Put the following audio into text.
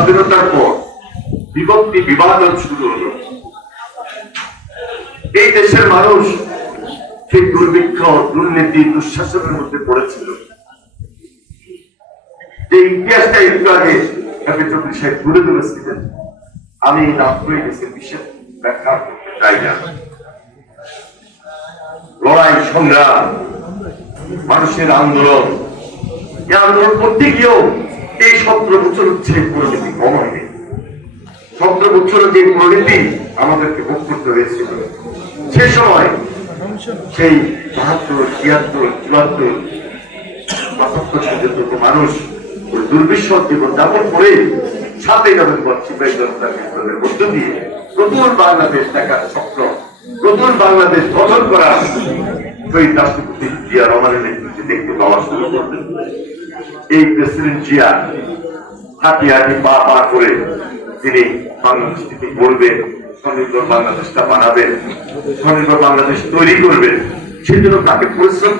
স্বাধীনতার পর বিভক্তি বিভাজন শুরু হলো। এই দেশের মানুষ সেই দুর্ভিক্ষ, দুর্নীতি, দুঃশাসনের মধ্যে পড়েছিল। যে ইতিহাসটা একটু আগে চৌধুরী সাহেব তুলে ধরেছিলেন, আমি নাম হয়ে গেছি বিশেষ ব্যাখ্যা করতে চাই না। লড়াই, সংগ্রাম, মানুষের আন্দোলন, এই আন্দোলন করতে গিয়েও এই 17 বছর হচ্ছে পরিণতি কম হয়নি। 17 বছর যে পরিণতি আমাদেরকে ভোগ করতে হয়েছিল, সে সময় সেই 72, 73, 74, 75 মানুষ দুর্বিষহ জীবন যাপন করে 7ই নভেম্বর সিপাহী জনতা বিপ্লবের মধ্য দিয়ে নতুন বাংলাদেশ দেখার স্বপ্ন, নতুন বাংলাদেশ গঠন করা শহীদ রাষ্ট্রপতি জিয়া রহমানের নেতৃত্বে দেখতে পাওয়া শুরু করলেন। এই প্রেসিডেন্ট জিয়া হাঁটি হাঁটি পা পা করে তিনি বাংলাদেশ থেকে বলবেন, স্বনির্ভর বাংলাদেশটা বানাবেন, স্বনির্ভর বাংলাদেশ তৈরি করবেন। সেজন্য তাকে পরিশ্রম